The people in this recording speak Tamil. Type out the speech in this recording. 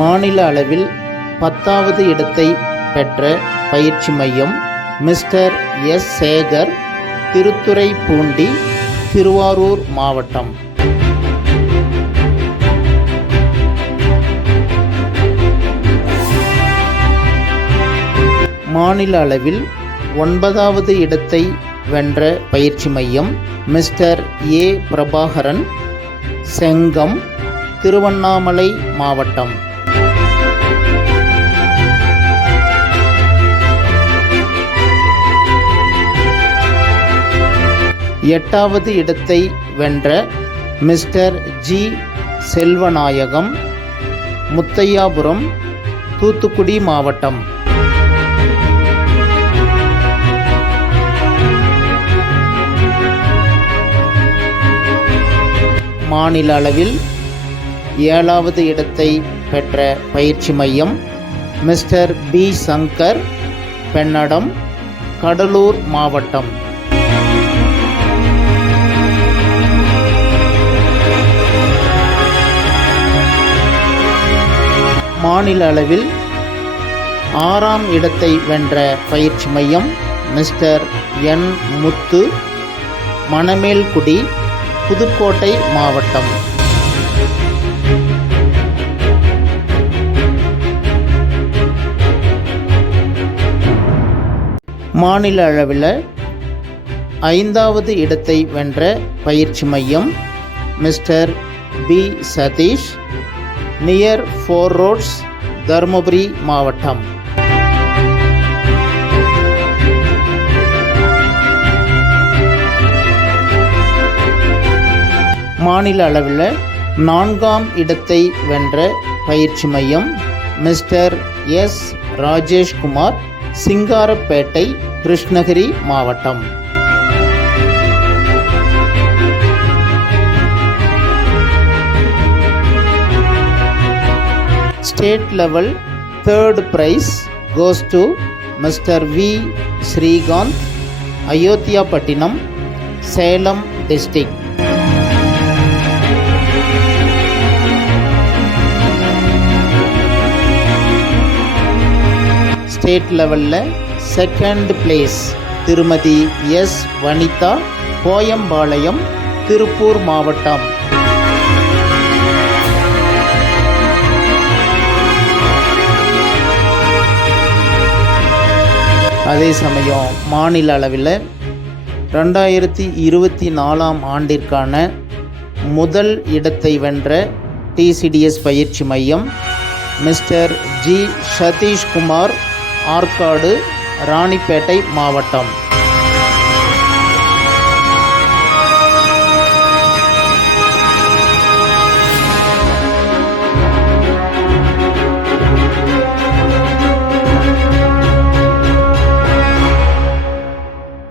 மாநில அளவில் 10வது இடத்தை பெற்ற பயிற்சி மையம் மிஸ்டர் எஸ் சேகர், திருத்துறைப்பூண்டி, திருவாரூர் மாவட்டம். மாநில அளவில் 9வது இடத்தை வென்ற பயிற்சி மையம் மிஸ்டர் ஏ பிரபாகரன், செங்கம், திருவண்ணாமலை மாவட்டம். எட்டாவது இடத்தை வென்ற மிஸ்டர் ஜி செல்வநாயகம், முத்தையாபுரம், தூத்துக்குடி மாவட்டம். மாநில அளவில் 7வது இடத்தை பெற்ற பயிற்சி மையம் மிஸ்டர் பி சங்கர், பெண்ணடம், கடலூர் மாவட்டம். மாநில அளவில் 6ஆம் இடத்தை வென்ற பயிற்சி மையம் மிஸ்டர் என் முத்து, மணமேல்குடி, புதுக்கோட்டை மாவட்டம். மாநில அளவில் 5வது இடத்தை வென்ற பயிற்சி மையம் mister B Satish, near 4 roads, Dharmapuri மாவட்டம். மாநில அளவில் 4ஆம் இடத்தை வென்ற பயிற்சி மையம் மிஸ்டர் எஸ் ராஜேஷ்குமார், சிங்காரப்பேட்டை, கிருஷ்ணகிரி மாவட்டம். State level 3rd prize goes to Mr. V. Srikanth, Ayodhya Pattinam, Salem district. State level 2nd place திருமதி எஸ் வனிதா, கோயம்பாளையம், திருப்பூர் மாவட்டம். அதே சமயம் மாநில அளவில் 2024ஆம் ஆண்டிற்கான முதல் இடத்தை வென்ற டிசிடிஎஸ் பயிற்சி மையம் மிஸ்டர் ஜி சதீஷ்குமார், ஆற்காடு, ராணிப்பேட்டை மாவட்டம்.